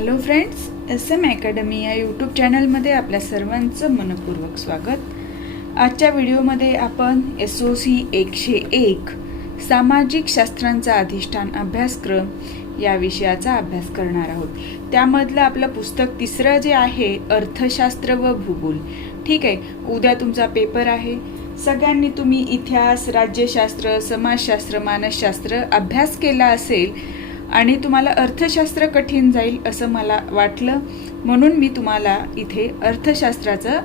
Hello friends, SM academy या YouTube चॅनलमध्ये आपल्या सर्वांचं मनपूर्वक स्वागत। आजच्या व्हिडिओमध्ये आपण SOC 101 सामाजिक शास्त्रांचा अधिष्ठान अभ्यासक्रम या विषयाचा अभ्यास करणार आहोत। त्यामधलं आपलं पुस्तक तिसरं जे आहे अर्थशास्त्र व भूगोल। ठीक आहे, उद्या तुमचा पेपर आहे। सगळ्यांनी तुम्ही इतिहास, राज्यशास्त्र, समाजशास्त्र, मानसशास्त्र अभ्यास केला असेल आणि तुम्हाला अर्थशास्त्र कठीण जाईल असं मला वाटलं, म्हणून मी तुम्हाला इथे अर्थशास्त्राचा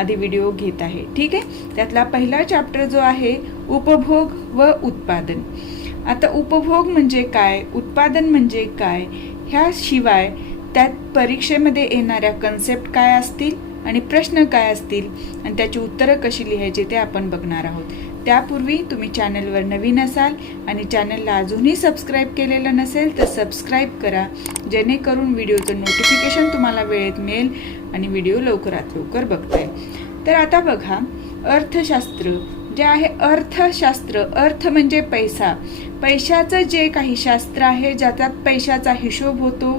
आधी व्हिडिओ घेत आहे। ठीक आहे, त्यातला पहिला चॅप्टर जो आहे उपभोग व उत्पादन। आता उपभोग म्हणजे काय, उत्पादन म्हणजे काय, ह्याशिवाय त्यात परीक्षेमध्ये येणाऱ्या कन्सेप्ट काय असतील आणि प्रश्न काय असतील आणि त्याची उत्तरं कशी लिहायची ते आपण बघणार आहोत। त्यापूर्वी तुम्ही चॅनलवर नवीन असाल आणि चॅनलला अजूनही सबस्क्राईब केलेलं नसेल तर सबस्क्राईब करा, जेणेकरून व्हिडिओचं नोटिफिकेशन तुम्हाला वेळेत मिळेल आणि व्हिडिओ लवकरात लवकर बघता येईल। तर आता बघा, अर्थशास्त्र जे आहे, अर्थशास्त्र, अर्थ म्हणजे पैसा, पैशाचं जे काही शास्त्र आहे ज्याच्यात पैशाचा हिशोब होतो,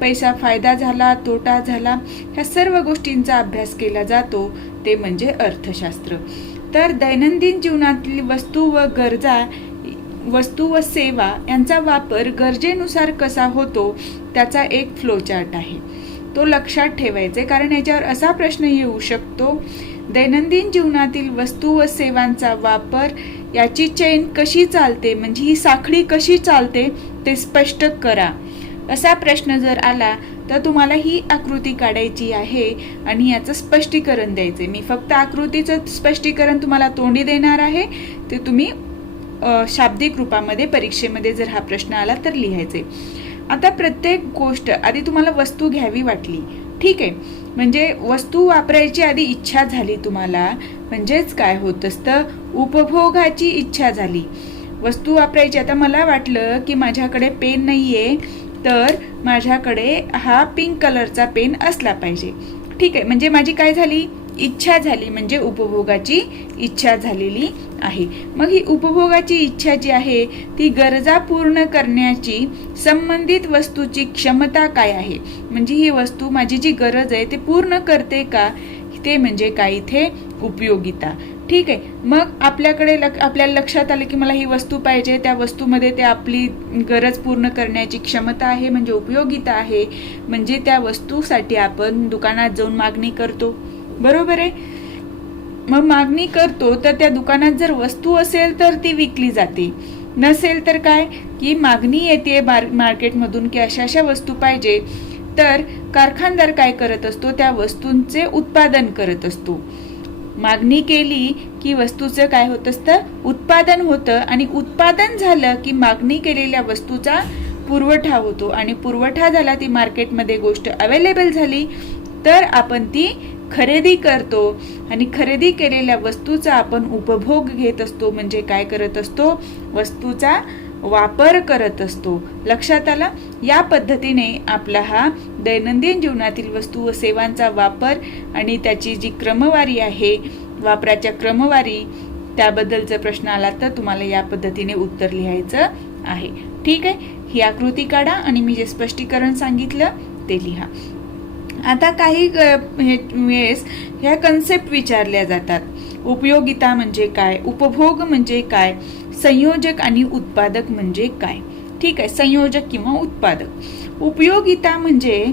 पैसा फायदा झाला, तोटा झाला, ह्या सर्व गोष्टींचा अभ्यास केला जातो, ते म्हणजे अर्थशास्त्र। तर दैनंदिन जीवनातील वस्तू व सेवा यांचा वापर गरजेनुसार कसा होतो त्याचा एक फ्लोचार्ट आहे, तो लक्षात ठेवायचे, कारण याच्यावर असा प्रश्न येऊ शकतो, दैनंदिन जीवनातील वस्तू व सेवांचा वापर याची चेन कशी चालते, म्हणजे ही साखळी कशी चालते ते स्पष्ट करा। असा प्रश्न जर आला तर तुम्हाला ही आकृती काढायची आहे आणि याचं स्पष्टीकरण द्यायचे। मी फक्त आकृतीचं स्पष्टीकरण तुम्हाला तोंडी देणार आहे, ते तुम्ही शाब्दिक रूपामध्ये परीक्षेमध्ये जर हा प्रश्न आला तर लिहायचे। आता प्रत्येक गोष्ट आधी तुम्हाला वस्तू घ्यावी वाटली, ठीक आहे, म्हणजे वस्तू वापरायची आधी इच्छा झाली तुम्हाला, म्हणजेच काय होत असतं, उपभोगाची इच्छा झाली, वस्तू वापरायची। आता मला वाटलं की माझ्याकडे पेन नाहीये, तर माझ्याकडे हा पिंक कलरचा पेन असला पाहिजे, ठीक आहे, म्हणजे माझी काय झाली, इच्छा झाली, म्हणजे उपभोगाची इच्छा झालेली आहे। मग ही उपभोगाची इच्छा जी आहे ती गरजा पूर्ण करण्याची संबंधित वस्तूची क्षमता काय आहे, म्हणजे ही वस्तू माझी जी गरज आहे ते पूर्ण करते का, ते म्हणजे काय, इथे उपयोगिता। ठीक आहे, मग आपल्याला लक्षात आलं की मला ही वस्तू पाहिजे, त्या वस्तूमध्ये ते आपली गरज पूर्ण करण्याची क्षमता आहे, म्हणजे उपयोगिता आहे, म्हणजे त्या वस्तूसाठी आपण दुकानात जाऊन मागणी करतो, बरोबर आहे। मग मागणी करतो तर त्या दुकानात जर वस्तू असेल तर ती विकली जाते, नसेल तर काय की मागणी येते मार्केटमधून की अशा अशा वस्तू पाहिजे, तर कारखानदार काय करत असतो, त्या वस्तूंचे उत्पादन करत असतो। मागणी केली की वस्तूचं काय होत असतं, उत्पादन होतं, आणि उत्पादन झालं की मागणी केलेल्या वस्तूचा पुरवठा होतो, आणि पुरवठा झाला, ती मार्केटमध्ये गोष्ट अवेलेबल झाली, तर आपण ती खरेदी करतो, आणि खरेदी केलेल्या वस्तूचा आपण उपभोग घेत असतो, म्हणजे काय करत असतो, वस्तूचा वापर करत असतो। लक्षात आला? या पद्धतीने आपला हा दैनंदिन जीवनातील वस्तू व सेवांचा वापर आणि त्याची जी क्रमवारी आहे, वापराच्या क्रमवारी, त्याबद्दलचा प्रश्न आला तर तुम्हाला या पद्धतीने उत्तर लिहायचं आहे। ठीक आहे, ही आकृती काढा आणि मी जे स्पष्टीकरण सांगितलं ते लिहा। आता काही वेळेस ह्या कन्सेप्ट विचारल्या जातात, उपयोगिता म्हणजे काय, उपभोग म्हणजे काय, संयोजक आणि उत्पादक म्हणजे काय। ठीक आहे, संयोजक किंवा उत्पादक। उपयोगिता म्हणजे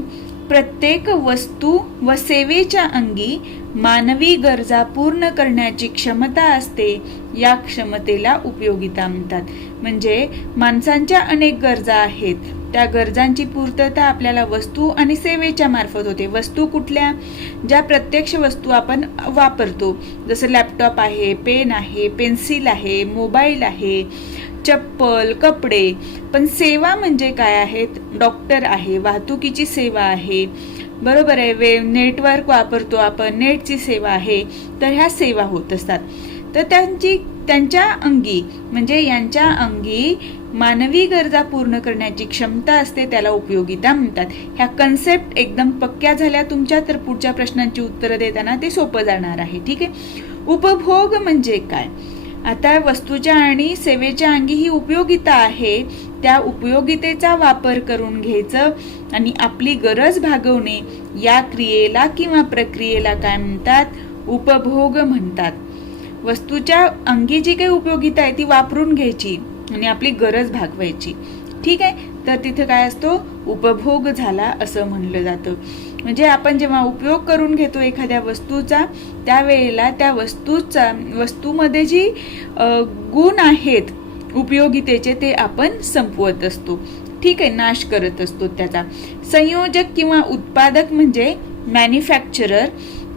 प्रत्येक वस्तू व सेवेच्या अंगी मानवी गरजा पूर्ण करण्याची क्षमता असते, या क्षमतेला उपयोगिता म्हणतात। म्हणजे माणसांच्या अनेक गरजा आहेत, त्या गरजांची पूर्तता आपल्याला वस्तू आणि सेवेच्या मार्फत होते। वस्तू कुठल्या, ज्या प्रत्यक्ष वस्तू आपण वापरतो, जसं लॅपटॉप आहे, पेन आहे, पेन्सिल आहे, मोबाईल आहे, चप्पल, कपडे। पण सेवा म्हणजे काय आहेत, डॉक्टर आहे, वाहतुकीची सेवा आहे, बरोबर आहे, नेटवर्क वापरतो आपण, नेटची सेवा आहे, तर ह्या सेवा होत असतात। तर त्यांच्या अंगी, म्हणजे यांच्या अंगी मानवी गरजा पूर्ण करण्याची क्षमता असते, त्याला उपयोगिता म्हणतात। ह्या कन्सेप्ट एकदम पक्क्या झाल्या तुमच्या, तर पुढच्या प्रश्नांची उत्तरं देताना ते सोपं जाणार आहे। ठीक आहे, उपभोग म्हणजे काय, आता वस्तूच्या आणि सेवेच्या अंगी ही उपयोगिता आहे, त्या उपयोगितेचा वापर करून घ्यायचं आणि आपली गरज भागवणे या क्रियेला किंवा प्रक्रियेला काय म्हणतात? उपभोग म्हणतात. वस्तूच्या अंगी जी काही उपयोगिता आहे ती वापरून घ्यायची आणि आपली गरज भागवायची. ठीक आहे, तर तिथे काय असतो? उपभोग झाला असं म्हणलं जातं. म्हणजे आपण जेव्हा उपयोग करून घेतो एखाद्या वस्तूचा, त्यावेळेला त्या वस्तूमध्ये जी गुण आहेत उपयोगितेचे ते आपण संपवत असतो. ठीक आहे, नाश करत असतो त्याचा. संयोजक किंवा उत्पादक म्हणजे मॅन्युफॅक्चरर.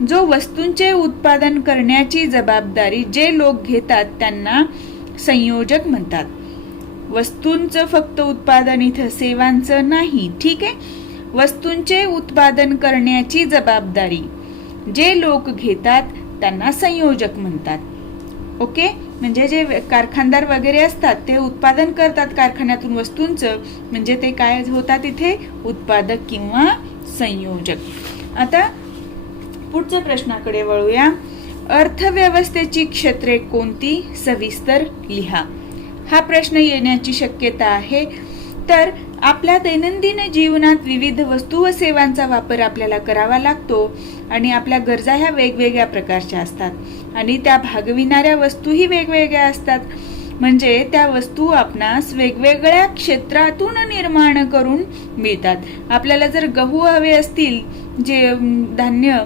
जो वस्तूंचे उत्पादन करण्याची जबाबदारी जे लोक घेतात त्यांना संयोजक म्हणतात. वस्तूंचं फक्त उत्पादन इथं सेवांचं नाही. ठीक आहे, वस्तूंचे उत्पादन करण्याची जबाबदारी जे लोक घेतात त्यांना संयोजक म्हणतात. ओके, म्हणजे जे कारखानदार वगैरे असतात ते उत्पादन करतात कारखान्यातून वस्तूंचं, म्हणजे ते काय होतात इथे? उत्पादक किंवा संयोजक. आता पुढच्या प्रश्नाकडे वळूया. अर्थव्यवस्थेची क्षेत्रे कोणती? सविस्तर लिहा. हा प्रश्न येण्याची शक्यता आहे. तर आपल्या दैनंदिन जीवनात विविध वस्तू व सेवांचा वापर आपल्याला करावा लागतो आणि आपल्या गरजा ह्या वेगवेगळ्या प्रकारच्या असतात आणि त्या भागविणाऱ्या वस्तूही वेगवेगळ्या असतात. म्हणजे त्या वस्तू आपणास वेगवेगळ्या क्षेत्रातून निर्माण करून मिळतात. आपल्याला जर गहू हवे असतील, जे धान्य,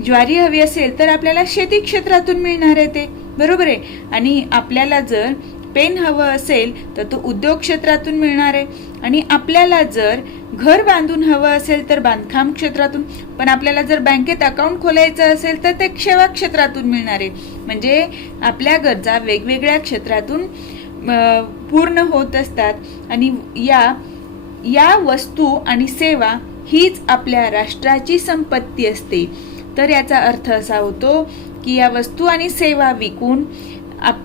ज्वारी हवी असेल तर आपल्याला शेती क्षेत्रातून मिळणार आहे ते, बरोबर आहे. आणि आपल्याला जर पेन हवं असेल तर तो उद्योग क्षेत्रातून मिळणार आहे. आणि आपल्याला जर घर बांधून हवं असेल तर बांधकाम क्षेत्रातून. पण आपल्याला जर बँकेत अकाउंट खोलायचं असेल तर ते सेवा क्षेत्रातून मिळणार आहे. म्हणजे आपल्या गरजा वेगवेगळ्या क्षेत्रातून पूर्ण होत असतात. आणि या वस्तू आणि सेवा हीच आपल्या राष्ट्राची संपत्ती असते. तर याचा अर्थ असा होतो की या वस्तू आणि सेवा विकून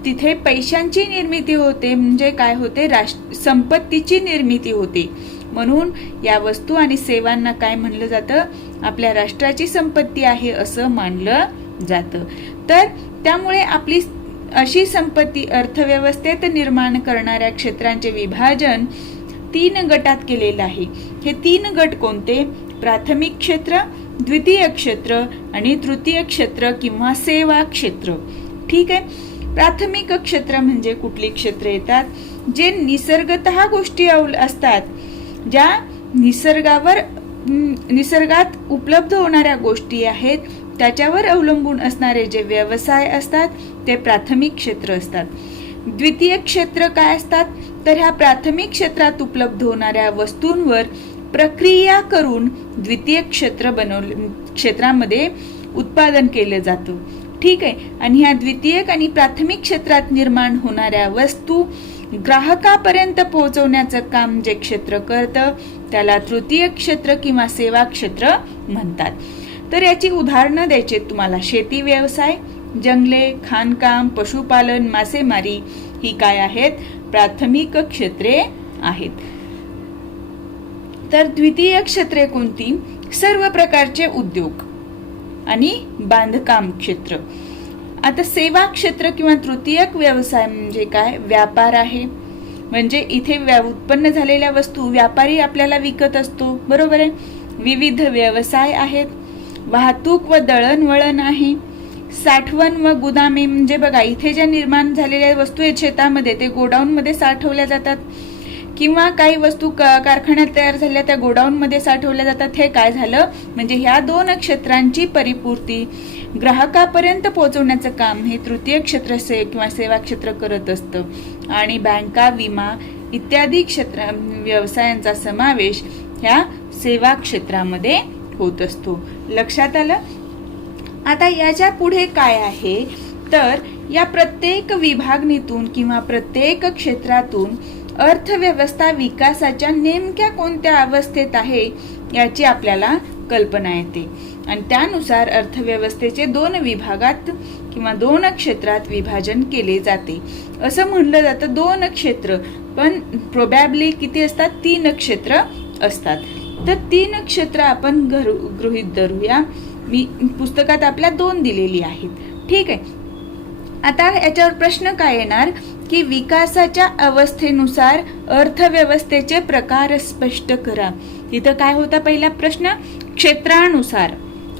तिथे पैशांची निर्मिती होते. म्हणजे काय होते? संपत्तीची निर्मिती होते. म्हणून या वस्तू आणि सेवांना काय म्हणलं जातं? आपल्या राष्ट्राची संपत्ती आहे असं मानलं जातं. तर त्यामुळे आपली अशी संपत्ती अर्थव्यवस्थेत निर्माण करणाऱ्या क्षेत्रांचे विभाजन 3 गटात केलेलं आहे. हे 3 गट कोणते? प्राथमिक क्षेत्र, द्वितीय क्षेत्र आणि तृतीय क्षेत्र किंवा सेवा क्षेत्र. ठीक आहे, प्राथमिक क्षेत्र म्हणजे कुठली क्षेत्र येतात? जे निसर्गतः गोष्टी असतात, ज्या निसर्गात उपलब्ध होणाऱ्या गोष्टी आहेत त्याच्यावर अवलंबून असणारे जे व्यवसाय असतात ते प्राथमिक क्षेत्र असतात. द्वितीय क्षेत्र काय असतात? तर ह्या प्राथमिक क्षेत्रात उपलब्ध होणाऱ्या वस्तूंवर प्रक्रिया करून द्वितीय क्षेत्रामध्ये उत्पादन केलं जातं. ठीक आहे, आणि ह्या द्वितीयक आणि प्राथमिक क्षेत्रात निर्माण होणाऱ्या वस्तू ग्राहकापर्यंत पोहोचवण्याचं काम जे क्षेत्र करतं त्याला तृतीय क्षेत्र किंवा सेवा क्षेत्र म्हणतात. तर याची उदाहरणं द्यायची तुम्हाला. शेती व्यवसाय, जंगले, खाणकाम, पशुपालन, मासेमारी ही काय आहेत? प्राथमिक क्षेत्रे आहेत. तर द्वितीय क्षेत्रे कोणती? सर्व प्रकारचे उद्योग आणि बांधकाम क्षेत्र. आता सेवा क्षेत्र किंवा तृतीयक व्यवसाय म्हणजे काय? व्यापार आहे. म्हणजे इथे उत्पन्न झालेल्या वस्तू व्यापारी आपल्याला विकत असतो, बरोबर आहे. विविध व्यवसाय आहेत. वाहतूक व दळणवळण आहे. साठवण व गुदामे म्हणजे बघा इथे ज्या निर्माण झालेल्या वस्तू आहेत शेतामध्ये ते गोडाऊन मध्ये साठवल्या जातात किंवा काही वस्तू कारखान्यात तयार झालेल्या त्या गोडाऊन मध्ये साठवल्या जातात. हे काय झालं? म्हणजे ह्या 2 क्षेत्रांची परिपूर्ती ग्राहकापर्यंत पोहोचवण्याचं काम हे तृतीय क्षेत्र किंवा सेवा क्षेत्र करत असतं. आणि बँका, विमा इत्यादी व्यवसायांचा समावेश ह्या सेवा क्षेत्रामध्ये होत असतो. लक्षात आलं? आता याच्या पुढे काय आहे तर या प्रत्येक विभागणीतून किंवा प्रत्येक क्षेत्रातून अर्थव्यवस्था विकासाच्या नेमक्या कोणत्या अवस्थेत आहे याची आपल्याला कल्पना येते आणि त्यानुसार अर्थव्यवस्थेचे 2 विभागात किंवा 2 क्षेत्रात विभाजन केले जाते. असं म्हणलं जातं 2 क्षेत्र, पण प्रोबॅबली किती असतात? 3 क्षेत्र असतात. तर 3 क्षेत्र आपण गृहीत धरूया. मी पुस्तकात आपल्या 2 दिलेली आहेत. ठीक आहे, आता याच्यावर प्रश्न काय येणार की विकासाच्या अवस्थेनुसार अर्थव्यवस्थेचे प्रकार स्पष्ट करा. इथं काय होता पहिला प्रश्न? क्षेत्रानुसार.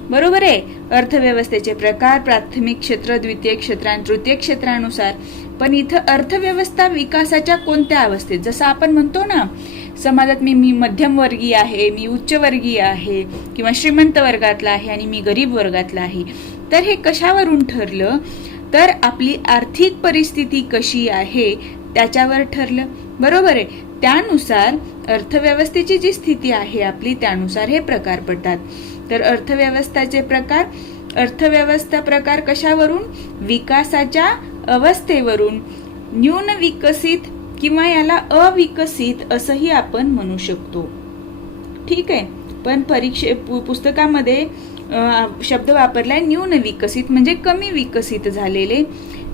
बरोबर आहे. अर्थव्यवस्थेचे प्रकार प्राथमिक क्षेत्र, द्वितीय क्षेत्र आणि तृतीय क्षेत्रानुसार. पण इथं अर्थव्यवस्था विकासाच्या कोणत्या अवस्थेत? जसं आपण म्हणतो ना समाजात मी मध्यमवर्गीय आहे, मी उच्चवर्गीय आहे किंवा श्रीमंत वर्गातला आहे आणि मी गरीब वर्गातला आहे. तर हे कशावरून ठरलं? तर आपली आर्थिक परिस्थिती कशी आहे त्याच्यावर ठरलं. बरोबर आहे. त्यानुसार अर्थव्यवस्थेची जी स्थिती आहे आपली त्यानुसार हे प्रकार पडतात. तर अर्थव्यवस्थेचे प्रकार, अर्थव्यवस्था प्रकार कशावरून? विकासाच्या अवस्थेवरून. न्यून विकसित किंवा याला अविकसित असंही आपण म्हणू शकतो. ठीक आहे. पण पुस्तकामध्ये शब्द वापरलाय न्यून विकसित म्हणजे कमी विकसित झालेले.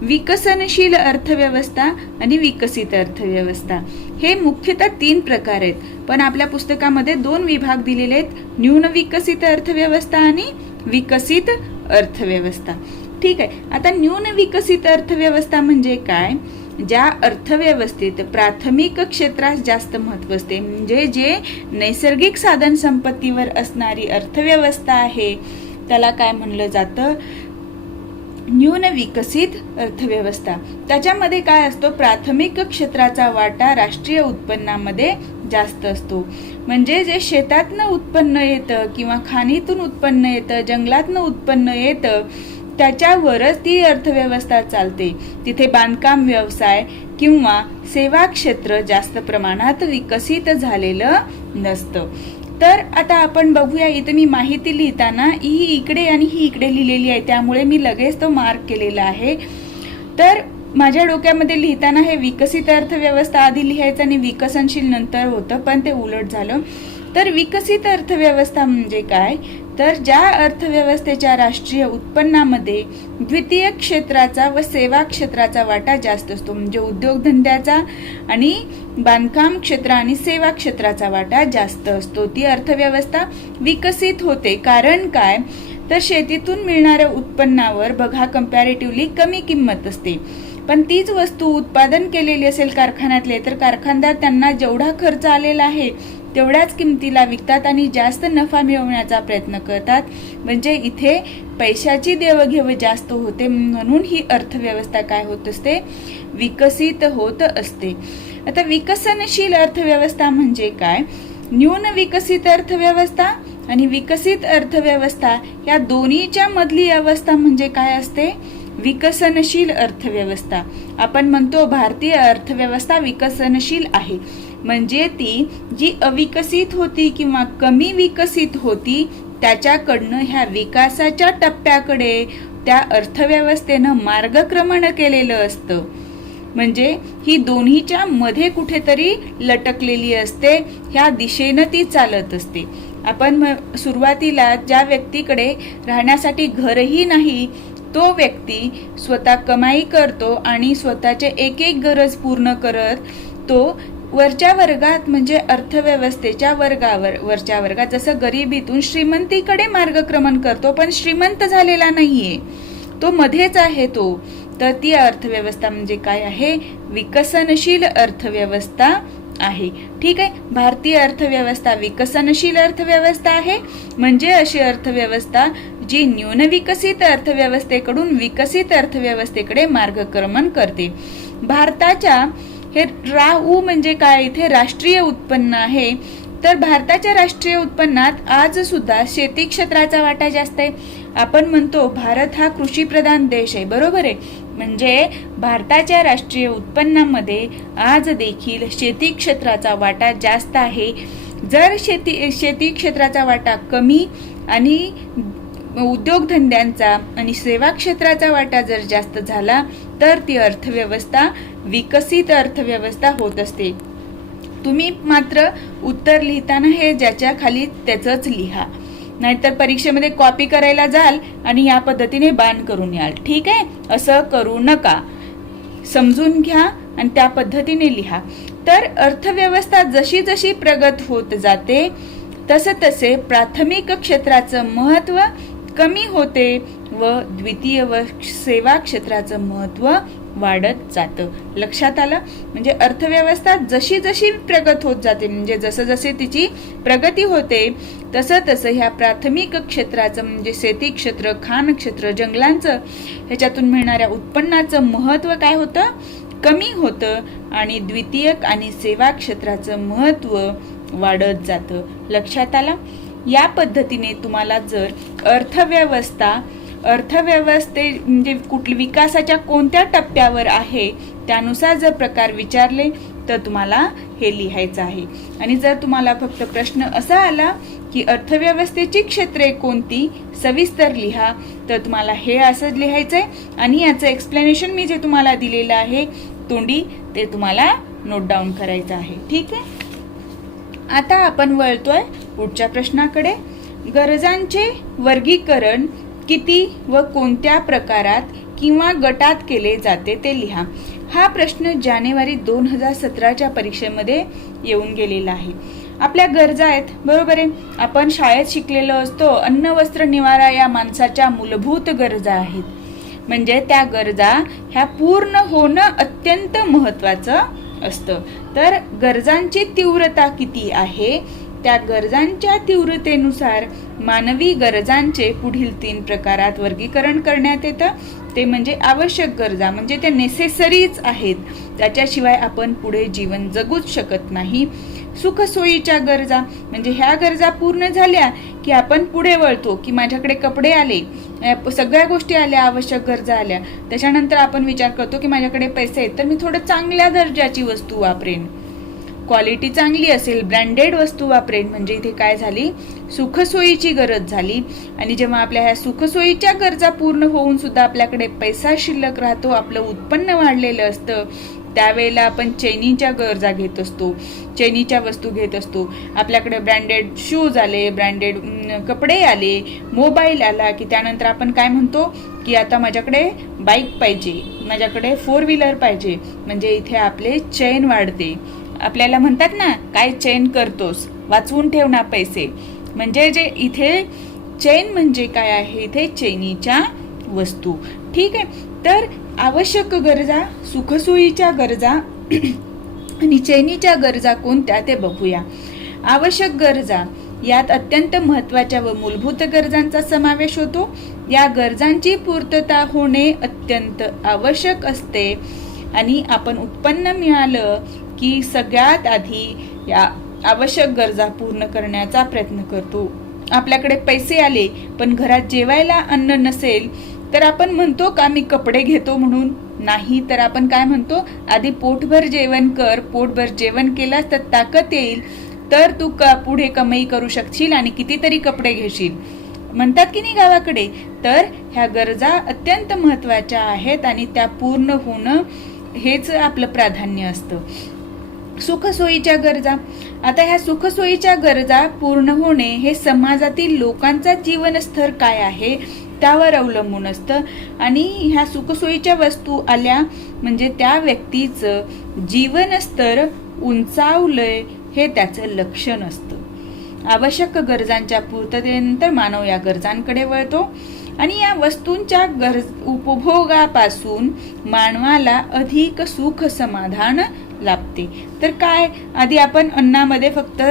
विकसनशील अर्थव्यवस्था आणि विकसित अर्थव्यवस्था हे मुख्यतः 3 प्रकार आहेत. पण आपल्या पुस्तकामध्ये 2 विभाग दिलेले आहेत, न्यून विकसित अर्थव्यवस्था आणि विकसित अर्थव्यवस्था. ठीक आहे. आता न्यून विकसित अर्थव्यवस्था म्हणजे काय? ज्या अर्थव्यवस्थेत प्राथमिक क्षेत्रास जास्त महत्त्व असते, म्हणजे जे नैसर्गिक साधन संपत्तीवर असणारी अर्थव्यवस्था आहे त्याला काय म्हणलं जातं? न्यून विकसित अर्थव्यवस्था. त्याच्यामध्ये काय असतो? प्राथमिक क्षेत्राचा वाटा राष्ट्रीय उत्पन्नामध्ये जास्त असतो. म्हणजे जे शेतातनं उत्पन्न येतं किंवा खाणीतून उत्पन्न येतं, जंगलातनं उत्पन्न येतं त्याच्यावरच ती अर्थव्यवस्था चालते. तिथे बांधकाम व्यवसाय किंवा सेवा क्षेत्र जास्त प्रमाणात विकसित झालेलं नसतं. तर आता आपण बघूया. इथे मी माहिती लिहिताना ही इकडे आणि ही इकडे लिहिलेली आहे, त्यामुळे मी लगेच तो मार्क केलेला आहे. तर माझ्या डोक्यामध्ये लिहिताना हे विकसित अर्थव्यवस्था आधी लिहायचं आणि विकसनशील नंतर होतं, पण ते उलट झालं. तर विकसित अर्थव्यवस्था म्हणजे काय? तर ज्या अर्थव्यवस्थेच्या राष्ट्रीय उत्पन्नामध्ये द्वितीय क्षेत्राचा व सेवा क्षेत्राचा वाटा जास्त असतो, म्हणजे उद्योगधंद्याचा आणि बांधकाम क्षेत्र आणि सेवा क्षेत्राचा वाटा जास्त असतो, ती अर्थव्यवस्था विकसित होते. कारण काय? तर शेतीतून मिळणाऱ्या उत्पन्नावर बघा कंपॅरेटिव्हली कमी किंमत असते. पण तीच वस्तू उत्पादन केलेली असेल कारखान्यातले तर कारखानदार त्यांना जेवढा खर्च आलेला आहे तेवढ्याच किमतीला विकतात आणि जास्त नफा मिळवण्याचा प्रयत्न करतात. म्हणजे इथे पैशाची देवघेव जास्त होते, म्हणून ही अर्थव्यवस्था काय होत असते? विकसित होत असते. आता विकसनशील अर्थव्यवस्था म्हणजे काय? न्यून विकसित अर्थव्यवस्था आणि विकसित अर्थव्यवस्था या दोन्हीच्या मधली अवस्था म्हणजे काय असते? विकसनशील अर्थव्यवस्था. आपण म्हणतो भारतीय अर्थव्यवस्था विकसनशील आहे, म्हणजे ती जी अविकसित होती किंवा कमी विकसित होती त्याच्याकडनं ह्या विकासाच्या टप्प्याकडे त्या अर्थव्यवस्थेनं मार्गक्रमण केलेलं असतं. म्हणजे ही दोन्हीच्या मध्ये कुठेतरी लटकलेली असते, ह्या दिशेनं ती चालत असते. आपण सुरुवातीला ज्या व्यक्तीकडे राहण्यासाठी घरही नाही तो व्यक्ती स्वतः कमाई करतो आणि स्वतःचे एक एक गरज पूर्ण करत तो वरच्या वर्गात म्हणजे अर्थव्यवस्थेच्या वरच्या वर्गात जसं गरिबीतून श्रीमंतीकडे मार्गक्रमण करतो, पण श्रीमंत झालेला नाहीये, तो मध्येच आहे तो. तर ती अर्थव्यवस्था म्हणजे काय आहे? विकसनशील अर्थव्यवस्था आहे. ठीक आहे. भारतीय अर्थव्यवस्था विकसनशील अर्थव्यवस्था आहे, म्हणजे अशी अर्थव्यवस्था जी न्यून विकसित अर्थव्यवस्थेकडून विकसित अर्थव्यवस्थेकडे मार्गक्रमण करते. भारताच्या हे राऊ म्हणजे काय? इथे राष्ट्रीय उत्पन्न आहे. तर भारताच्या राष्ट्रीय उत्पन्नात आज सुद्धा शेती क्षेत्राचा वाटा जास्त आहे. आपण म्हणतो भारत हा कृषी प्रधान देश आहे, बरोबर आहे. म्हणजे भारताच्या राष्ट्रीय उत्पन्नामध्ये आज देखील शेती क्षेत्राचा वाटा जास्त आहे. जर शेती क्षेत्राचा वाटा कमी आणि उद्योगधंद्यांचा आणि सेवा क्षेत्राचा वाटा जर जास्त झाला तर ती अर्थव्यवस्था विकसित अर्थव्यवस्था होत असते. तुम्ही मात्र उत्तर लिहिताना हे ज्याच्या खाली त्याचंच लिहा, नाहीतर परीक्षेमध्ये कॉपी करायला जाल आणि या पद्धतीने बाण करून याल. ठीक आहे. असं करू नका, समजून घ्या आणि त्या पद्धतीने लिहा. तर अर्थव्यवस्था जशी जशी प्रगत होत जाते तसे प्राथमिक क्षेत्राचं महत्त्व कमी होते व द्वितीय व सेवा क्षेत्राचं महत्त्व वाढत जातं. लक्षात आलं? म्हणजे अर्थव्यवस्था जशी जशी प्रगत होत जाते, म्हणजे जसं जसे तिची प्रगती होते तसं तसं ह्या प्राथमिक क्षेत्राचं म्हणजे शेती क्षेत्र, खाण क्षेत्र, जंगलांचं ह्याच्यातून मिळणाऱ्या उत्पन्नाचं महत्त्व काय होतं? कमी होतं आणि द्वितीयक आणि सेवा क्षेत्राचं महत्त्व वाढत जातं. लक्षात आलं? या पद्धतीने तुम्हाला जर अर्थव्यवस्थे म्हणजे कुठल्या विकासाच्या कोणत्या टप्प्यावर आहे त्यानुसार जर प्रकार विचारले तर तुम्हाला हे लिहायचं आहे. आणि जर तुम्हाला फक्त प्रश्न असा आला की अर्थव्यवस्थेची क्षेत्रे कोणती सविस्तर लिहा, तर तुम्हाला हे असंच लिहायचंय आणि याचं एक्सप्लेनेशन मी जे तुम्हाला दिलेलं आहे तोंडी ते तुम्हाला नोट डाऊन करायचं आहे. ठीक आहे. आता आपण वळतोय पुढच्या प्रश्नाकडे. गरजांचे वर्गीकरण किती व कोणत्या प्रकारात किंवा गटात केले जाते ते लिहा. हा प्रश्न जानेवारी 2017च्या परीक्षेमध्ये येऊन गेलेला आहे. आपल्या गरजा आहेत, बरोबर आहे. आपण शाळेत शिकलेलो असतो अन्न वस्त्र निवारा या माणसाच्या मूलभूत गरजा आहेत. म्हणजे त्या गरजा ह्या पूर्ण होणं अत्यंत महत्वाचं असतं. तर गरजांची तीव्रता किती आहे त्या गरजांच्या तीव्रतेनुसार मानवी गरजांचे पुढील 3 प्रकारात वर्गीकरण करण्यात येतं. ते म्हणजे आवश्यक गरजा, म्हणजे ते नेसेसरीज आहेत, त्याच्याशिवाय आपण पुढे जीवन जगूच शकत नाही. सुखसोयीच्या गरजा म्हणजे ह्या गरजा पूर्ण झाल्या की आपण पुढे वळतो की माझ्याकडे कपडे आले, सगळ्या गोष्टी आल्या, आवश्यक गरजा आल्या. त्याच्यानंतर आपण विचार करतो की माझ्याकडे पैसे आहेत तर मी थोडं चांगल्या दर्जाची वस्तू वापरेन, क्वालिटी चांगली असेल, ब्रँडेड वस्तू वापरेन. म्हणजे इथे काय झाली? सुखसोयीची गरज झाली. आणि जेव्हा आपल्या ह्या सुखसोयीच्या गरजा पूर्ण होऊन सुद्धा आपल्याकडे पैसा शिल्लक राहतो, आपलं उत्पन्न वाढलेलं असतं, त्यावेळेला आपण चैनीच्या गरजा घेत असतो, चैनीच्या वस्तू घेत असतो. आपल्याकडे ब्रँडेड शूज आले, ब्रँडेड कपडे आले, मोबाईल आला की त्यानंतर आपण काय म्हणतो की आता माझ्याकडे बाईक पाहिजे, माझ्याकडे 4 व्हीलर पाहिजे. म्हणजे इथे आपले चैन वाढते. आपल्याला म्हणतात ना, काय चैन करतोस, वाचवून ठेव ना पैसे. म्हणजे जे इथे चैन म्हणजे काय आहे? इथे चैनीच्या वस्तू. ठीक आहे. तर आवश्यक गरजा, सुखसोयीच्या गरजा आणि चैनीच्या गरजा कोणत्या ते बघूया. आवश्यक गरजा यात अत्यंत महत्वाच्या व मूलभूत गरजांचा समावेश होतो. या गरजांची पूर्तता होणे अत्यंत आवश्यक असते आणि आपण उत्पन्न मिळालं की सगळ्यात आधी या आवश्यक गरजा पूर्ण करण्याचा प्रयत्न करतो. आपल्याकडे पैसे आले पण घरात जेवायला अन्न नसेल तर आपण म्हणतो का मी कपडे घेतो म्हणून? नाही, तर आपण काय म्हणतो, आधी पोटभर जेवण कर. पोटभर जेवण केलास तर ताकद येईल, तर तू पुढे कमाई करू शकशील आणि कितीतरी कपडे घेशील, म्हणतात की नाही गावाकडे. तर ह्या गरजा अत्यंत महत्वाच्या आहेत आणि त्या पूर्ण होणं हेच आपलं प्राधान्य असतं. सुखसोयीच्या गरजा. आता ह्या सुखसोयीच्या गरजा पूर्ण होणे हे समाजातील लोकांचा जीवनस्तर काय आहे त्यावर अवलंबून असतं. आणि ह्या सुखसोयीच्या वस्तू आल्या म्हणजे त्या व्यक्तीचं जीवनस्तर उंचावलंय हे त्याचं लक्षण असतं. आवश्यक गरजांच्या पूर्ततेनंतर मानव या गरजांकडे वळतो आणि या वस्तूंच्या उपभोगापासून मानवाला अधिक सुख समाधान लाभते. तर काय, आधी आपण अन्नामध्ये फक्त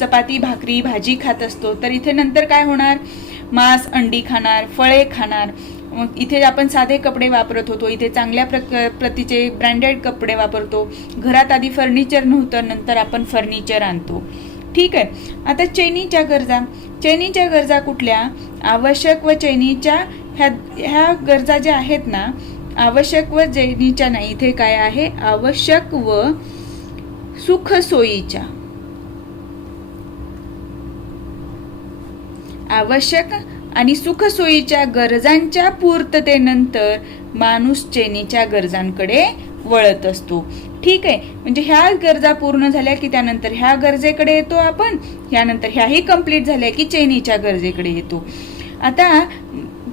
चपाती भाकरी भाजी खात असतो, तर इथे नंतर काय होणार? मांस अंडी खाणार, फळे खाणार. इथे आपण साधे कपडे वापरत होतो, इथे चांगल्या प्रतीचे ब्रँडेड कपडे वापरतो. घरात आधी फर्निचर नव्हतं, नंतर आपण फर्निचर आणतो. ठीक आहे. आता चैनीच्या गरजा. चैनीच्या गरजा कुठल्या? आवश्यक व चैनीच्या ह्या गरजा ज्या आहेत ना, आवश्यक व चैनीच्या नाही, इथे काय आहे? आवश्यक व सुखसोयीच्या. आवश्यक आणि सुखसोयीच्या गरजांच्या पूर्ततेनंतर माणूस चैनीच्या गरजांकडे वळत असतो. ठीक आहे. म्हणजे ह्या गरजा पूर्ण झाल्या की त्यानंतर ह्या गरजेकडे येतो आपण, ह्यानंतर ह्याही कंप्लीट झाल्या की चैनीच्या गरजेकडे येतो. आता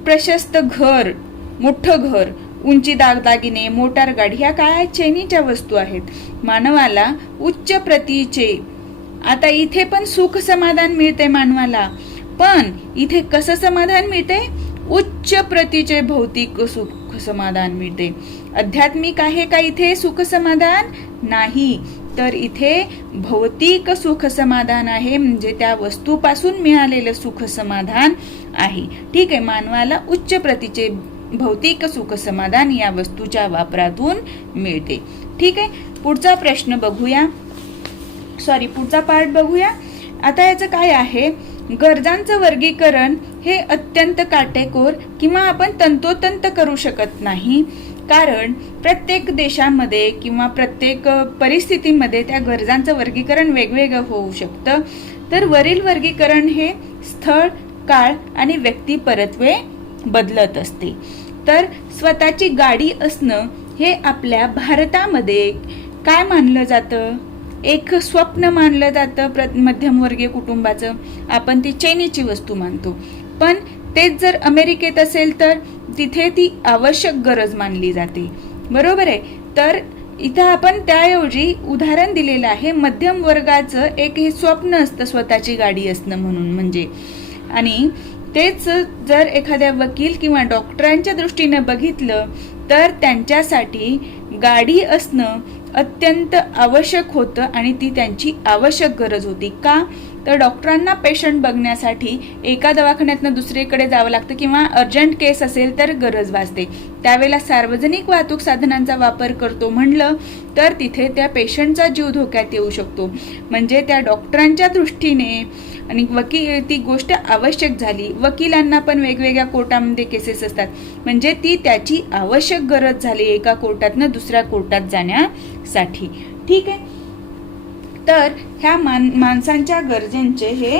प्रशस्त घर, मोठं घर, उंची दागदागिने, मोटार गाडी ह्या काय चैनीच्या वस्तू आहेत. मानवाला उच्च प्रतीचे. आता इथे पण सुख समाधान मिळते मानवाला, पण इथे कसं समाधान मिळते? उच्च प्रतीचे भौतिक सुख समाधान मिळते. आध्यात्मिक आहे का इथे सुख समाधान? नाही, तर इथे भौतिक सुख समाधान आहे, म्हणजे त्या वस्तूपासून मिळालेलं सुख समाधान आहे. ठीक आहे, मानवाला उच्च प्रतीचे भौतिक सुख समाधान या वस्तूच्या वापरातून मिळते. ठीक आहे, पुढचा प्रश्न बघूया, पुढचा पार्ट बघूया. आता याचं काय आहे, गरजांचं वर्गीकरण हे अत्यंत काटेकोर किंवा आपण तंतोतंत करू शकत नाही, कारण प्रत्येक देशामध्ये किंवा प्रत्येक परिस्थितीमध्ये त्या गरजांचं वर्गीकरण वेगवेगळं होऊ शकतं. तर वरील वर्गीकरण हे स्थळ, काळ आणि व्यक्तिपरत्वे बदलत असते. तर स्वतःची गाडी असणं हे आपल्या भारतामध्ये काय मानलं जातं? एक स्वप्न मानलं जातं मध्यमवर्गीय कुटुंबाचं. आपण ती चैनीची वस्तू मानतो. पण तेच जर अमेरिकेत असेल तर तिथे ती आवश्यक गरज मानली जाते. बरोबर आहे. तर इथं आपण त्याऐवजी उदाहरण दिलेलं आहे, मध्यम वर्गाचं एक हे स्वप्न असतं स्वतःची गाडी असणं म्हणून म्हणजे. आणि तेच जर एखाद्या वकील किंवा डॉक्टरांच्या दृष्टीने बघितलं तर त्यांच्यासाठी गाडी असणं अत्यंत आवश्यक होतं आणि ती त्यांची आवश्यक गरज होती. का? तर डॉक्टरांना पेशंट बघण्यासाठी एका दवाखान्यातनं दुसरीकडे जावं लागतं किंवा अर्जंट केस असेल तर गरज भासते. त्यावेळेला सार्वजनिक वाहतूक साधनांचा वापर करतो म्हणलं तर तिथे त्या पेशंटचा जीव धोक्यात येऊ शकतो. म्हणजे त्या डॉक्टरांच्या दृष्टीने आणि ती गोष्ट आवश्यक झाली. वकिलांना पण वेगवेगळ्या कोर्टामध्ये केसेस असतात, म्हणजे ती त्याची आवश्यक गरज झाली एका कोर्टातनं दुसऱ्या कोर्टात जाण्यासाठी. ठीक आहे, तर ह्या माणसांच्या गरजेंचे हे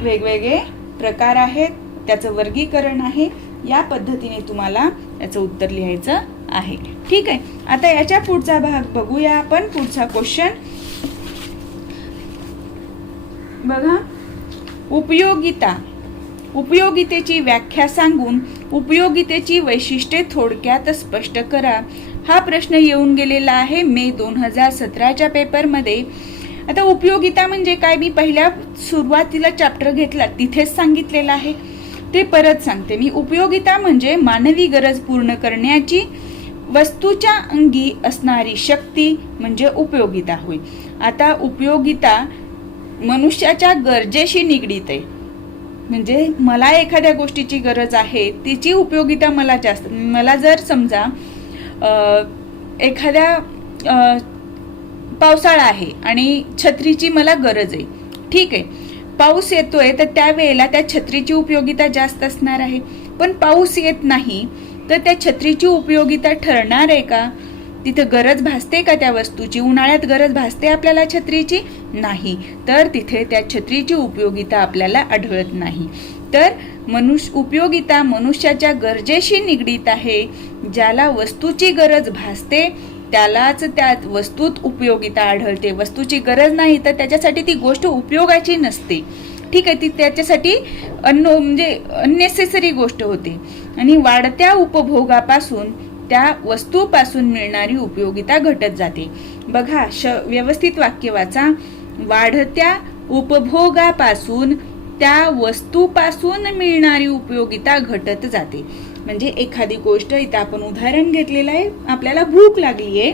वेगवेगळे प्रकार आहेत, त्याचं वर्गीकरण आहे. या पद्धतीने तुम्हाला याचं उत्तर लिहायचं आहे. ठीक आहे, आता याच्या पुढचा भाग बघूया आपण. पुढचा क्वेश्चन बघा, उपयोगितेची व्याख्या सांगून उपयोगितेची वैशिष्ट्ये थोडक्यात स्पष्ट करा. हा प्रश्न येऊन गेलेला आहे मे 2017च्या पेपरमध्ये. आता उपयोगिता म्हणजे काय, मी पहिल्या सुरुवातीला चॅप्टर घेतला तिथेच सांगितलेलं आहे, ते परत सांगते मी. उपयोगिता म्हणजे मानवी गरज पूर्ण करण्याची वस्तूच्या अंगी असणारी शक्ती म्हणजे उपयोगिता होय. आता उपयोगिता मनुष्याच्या गरजेशी निगडीत आहे. म्हणजे मला एखाद्या गोष्टीची गरज आहे, तिची उपयोगिता मला जास्त. मला जर समजा एखाद्या पावसाळा आहे आणि छत्रीची मला गरज आहे. ठीक आहे, पाऊस येतोय तर त्यावेळेला त्या छत्रीची उपयोगिता जास्त असणार आहे. पण पाऊस येत नाही तर त्या छत्रीची उपयोगिता ठरणार आहे का? तिथं गरज भासते का त्या वस्तूची? उन्हाळ्यात गरज भासते आपल्याला छत्रीची? नाही. तर तिथे त्या छत्रीची उपयोगिता आपल्याला आढळत नाही. तर उपयोगिता मनुष्याच्या गरजेशी निगडीत आहे. ज्याला वस्तूची गरज भासते त्यालाच त्या वस्तूत उपयोगिता आढळते. वस्तूची गरज नाही तर त्याच्यासाठी ती गोष्ट उपयोगाची नसते. ठीक आहे, ती त्याच्यासाठी म्हणजे अननेसेसरी गोष्ट होते. आणि वाढत्या उपभोगापासून त्या वस्तूपासून मिळणारी उपयोगिता घटत जाते. बघा, व्यवस्थित वाक्य वाचा. वाढत्या उपभोगापासून त्या वस्तूपासून मिळणारी उपयोगिता घटत जाते. म्हणजे एखादी गोष्ट, इथं आपण उदाहरण घेतलेलं आहे, आपल्याला भूक लागली आहे,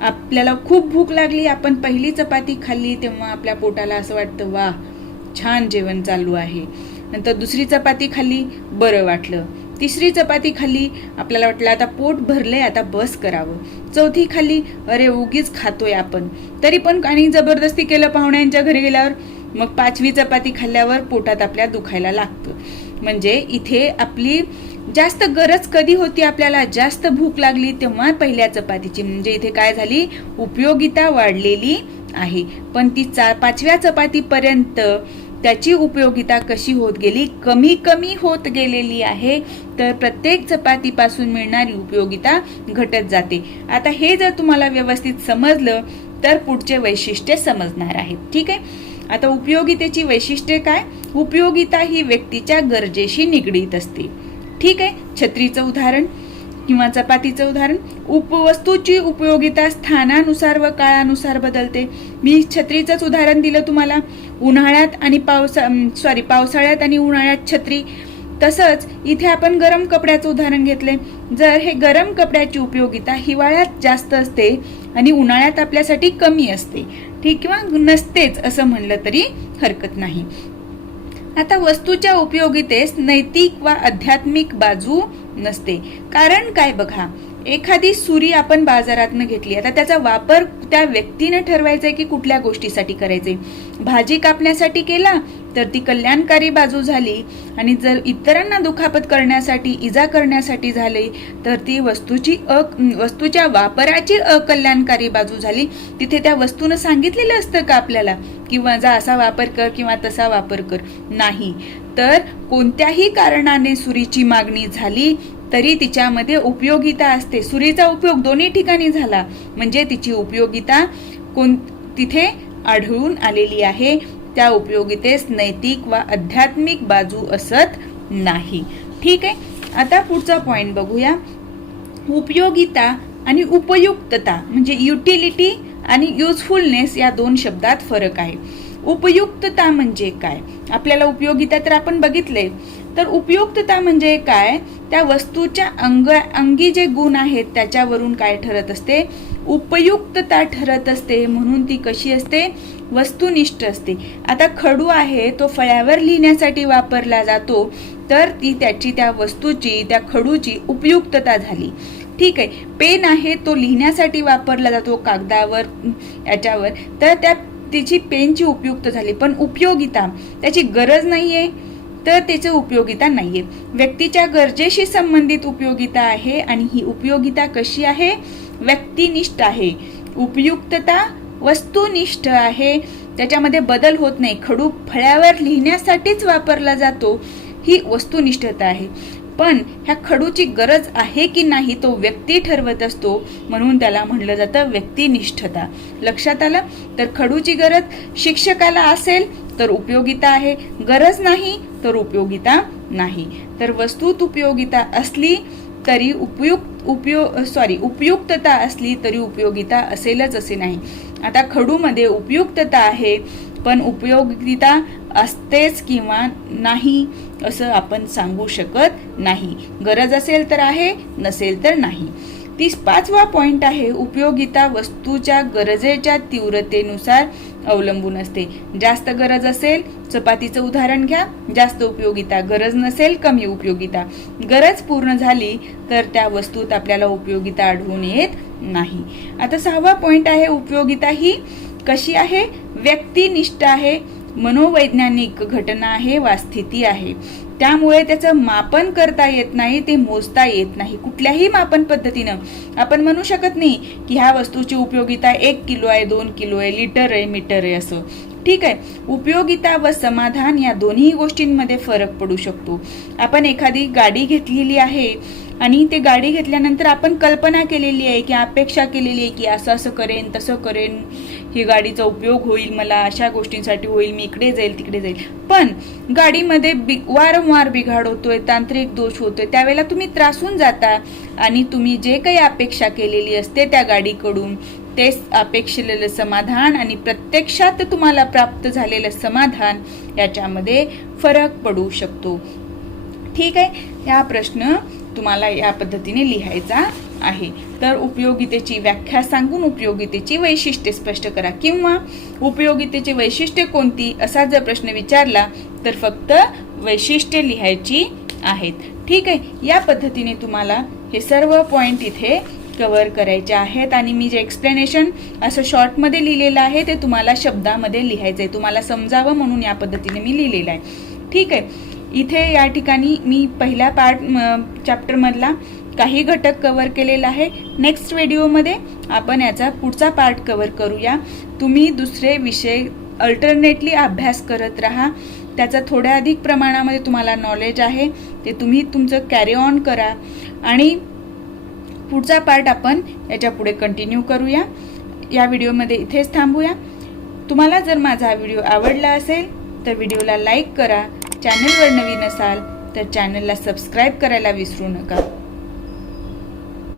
आपल्याला खूप भूक लागली, आपण पहिली चपाती खाल्ली तेव्हा आपल्या पोटाला असं वाटतं वा छान जेवण चालू आहे. नंतर दुसरी चपाती खाल्ली, बरं वाटलं. तिसरी चपाती खाल्ली, आपल्याला वाटलं आता पोट भरलंय, आता बस करावं. चौथी खाल्ली, अरे उगीच खातोय आपण, तरी पण आणि जबरदस्ती केलं पाहुण्यांच्या घरी गेल्यावर. मग पाचवी चपाती खाल्ल्यावर पोटात आपल्या दुखायला लागतं. म्हणजे इथे आपली जास्त गरज कधी होती, आपल्याला जास्त भूक लागली तेव्हा पहिल्या चपातीची. म्हणजे इथे काय झाली, उपयोगिता वाढलेली आहे. पण ती पाचव्या चपातीपर्यंत त्याची उपयोगिता कशी होत गेली, कमी कमी होत गेलेली आहे. तर प्रत्येक चपातीपासून मिळणारी उपयोगिता घटत जाते. आता हे जर तुम्हाला व्यवस्थित समजलं तर पुढचे वैशिष्ट्य समजणार आहेत. ठीक आहे, आता उपयोगितेची वैशिष्ट्ये काय? उपयोगिता ही व्यक्तीच्या गरजेशी निगडीत असते. ठीक आहे, छत्रीचं उदाहरण किंवा चपातीचं उदाहरण. वस्तूची उपयोगिता स्थानानुसार व काळानुसार बदलते. मी छत्रीचंच उदाहरण दिलं तुम्हाला. उन्हाळ्यात आणि पावसाळ्यात आणि उन्हाळ्यात छत्री तसंच इथे आपण गरम कपड्याचं उदाहरण घेतले. जर हे गरम कपड्याची उपयोगिता हिवाळ्यात जास्त असते आणि उन्हाळ्यात आपल्यासाठी कमी असते, ठीक, किंवा नसतेच असं म्हणलं तरी हरकत नाही. आता वस्तूच्या उपयोगितेस नैतिक वा आध्यात्मिक बाजू नसते. कारण काय बघा, एखादी सुरी आपण बाजारातनं घेतली, आता त्याचा वापर त्या व्यक्तीने ठरवायचा आहे की कुठल्या गोष्टीसाठी करायचे. भाजी कापण्यासाठी केला तर ती कल्याणकारी बाजू झाली, आणि जर इतरांना दुखापत करण्यासाठी, इजा करण्यासाठी झाली तर ती वस्तूच्या वापराची अकल्याणकारी बाजू झाली. तिथे त्या वस्तूनं सांगितलेलं असतं का आपल्याला किंवा जा असा वापर कर किंवा तसा वापर कर? नाही. तर कोणत्याही कारणाने सुरीची मागणी झाली तरी तिच्यामध्ये उपयोगिता असते. सुरीचा उपयोग दोन्ही ठिकाणी झाला म्हणजे तिची उपयोगिता तिथे आढळून आलेली आहे. त्या उपयोगितेस नैतिक वा आध्यात्मिक बाजू असत नाही. ठीक आहे. आता पुढचा पॉइंट बघूया. उपयोगिता आणि उपयुक्तता म्हणजे युटिलिटी आणि युजफुलनेस या दोन शब्दात फरक आहे. उपयुक्तता म्हणजे काय? आपल्याला उपयोगिता तर आपण बघितले, तर उपयुक्तता म्हणजे काय? त्या वस्तूच्या अंगी जे गुण आहेत त्याच्यावरून काय ठरत असते? उपयुक्तता ठरत असते. म्हणून ती कशी असते? वस्तुनिष्ठ असते. आता खडू आहे तो फळ्यावर लिहिण्यासाठी वापरला जातो, तर ती त्याची त्या वस्तूची, त्या खडूची उपयुक्तता झाली. ठीक आहे. पेन आहे तो लिहिण्यासाठी वापरला जातो कागदावर, याच्यावर, तर त्याची पेनची उपयुक्त झाली. पण उपयोगिता, त्याची गरज नाहीये तर त्याची उपयोगिता नाहीये. व्यक्तीच्या गरजेशी संबंधित उपयोगिता आहे आणि ही उपयोगिता कशी आहे? व्यक्तिनिष्ठ आहे. उपयुक्तता वस्तुनिष्ठ आहे, त्याच्यामध्ये बदल होत नाही. खडू फळ्यावर लिहिण्यासाठीच वापरला जातो, ही वस्तुनिष्ठता आहे. पण ह्या खडूची गरज आहे की नाही तो व्यक्ती ठरवत असतो, म्हणून त्याला म्हणलं जातं व्यक्तिनिष्ठता. लक्षात आलं? तर खडूची गरज शिक्षकाला असेल तर उपयोगिता आहे, गरज नाही तर उपयोगिता नाही. तर वस्तूत उपयोगिता असली तरी उपयुक्तता असली तरी उपयोगिता असेलच असे नाही. आता खडूमध्ये उपयुक्तता आहे पण उपयोगिता असतेच किंवा नाही असं आपण सांगू शकत नाही. गरज असेल तर आहे, नसेल तर नाही. 5वा पॉइंट आहे, उपयोगिता वस्तूच्या गरजेच्या तीव्रतेनुसार अवलंबून असते. जास्त गरज असेल, चपातीचं उदाहरण घ्या, जास्त उपयोगिता. गरज नसेल, कमी उपयोगिता. गरज पूर्ण झाली तर त्या वस्तूत आपल्याला उपयोगिता आढळून येत नाही. आता 6वा पॉइंट आहे, उपयोगिता ही कशी आहे? व्यक्तिनिष्ठ आहे, मनोवैज्ञानिक घटना आहे वा स्थिती आहे. त्यामुळे त्याचं मापन करता येत नाही, ते मोजता येत नाही. कुठल्याही मापन पद्धतीनं आपण म्हणू शकत नाही की ह्या वस्तूची उपयोगिता 1 किलो आहे, 2 किलो आहे, लिटर आहे, मीटर आहे असं. ठीक आहे. उपयोगिता व समाधान या दोन्ही गोष्टींमध्ये फरक पडू शकतो. आपण एखादी गाडी घेतलेली आहे आणि ते गाडी घेतल्यानंतर आपण कल्पना केलेली आहे की अपेक्षा केलेली आहे की असं असं करेन, तसं करेन, ही गाडीचा उपयोग होईल मला, अशा गोष्टींसाठी होईल, मी इकडे जाईल तिकडे जाईल. पण गाडीमध्ये वारंवार बिघाड होतोय, तांत्रिक दोष होतोय, त्यावेळेला तुम्ही त्रासून जाता आणि तुम्ही जे काही अपेक्षा केलेली असते त्या गाडीकडून ते अपेक्षिलेलं समाधान आणि प्रत्यक्षात तुम्हाला प्राप्त झालेलं समाधान याच्यामध्ये फरक पडू शकतो. ठीक आहे. हा प्रश्न तुम्हाला या पद्धतीने लिहायचा आहे. तर उपयोगितेची व्याख्या सांगून उपयोगितेची वैशिष्ट्ये स्पष्ट करा, किंवा उपयोगितेची वैशिष्ट्ये कोणती असा जर प्रश्न विचारला तर फक्त वैशिष्ट्ये लिहायची आहेत. ठीक आहे. या पद्धतीने तुम्हाला हे सर्व पॉइंट इथे कव्हर करायचे आहेत आणि मी जे एक्सप्लेनेशन असं शॉर्टमध्ये लिहिलेलं आहे ते तुम्हाला शब्दामध्ये लिहायचं आहे, तुम्हाला समजावं म्हणून या पद्धतीने मी लिहिलेलं आहे. ठीक आहे. इथे या ठिकाणी मी पहिल्या चॅप्टर मधला काही घटक कव्हर केलेला आहे. नेक्स्ट व्हिडिओमध्ये आपण याचा पुढचा पार्ट कव्हर करूया. तुम्ही दुसरे विषय अल्टरनेटली अभ्यास करत राहा. त्याचा थोड्या अधिक प्रमाणामध्ये तुम्हाला नॉलेज आहे ते तुम्ही तुमचं कॅरी ऑन करा आणि पुढचा पार्ट आपण याच्या पुढे कंटिन्यू करूया. या व्हिडिओमध्ये इथेच थांबूया. तुम्हाला जर माझा व्हिडिओ आवडला असेल तर व्हिडिओला लाईक करा. चॅनलवर नवीन असाल तर चॅनलला सबस्क्राईब करायला विसरू नका.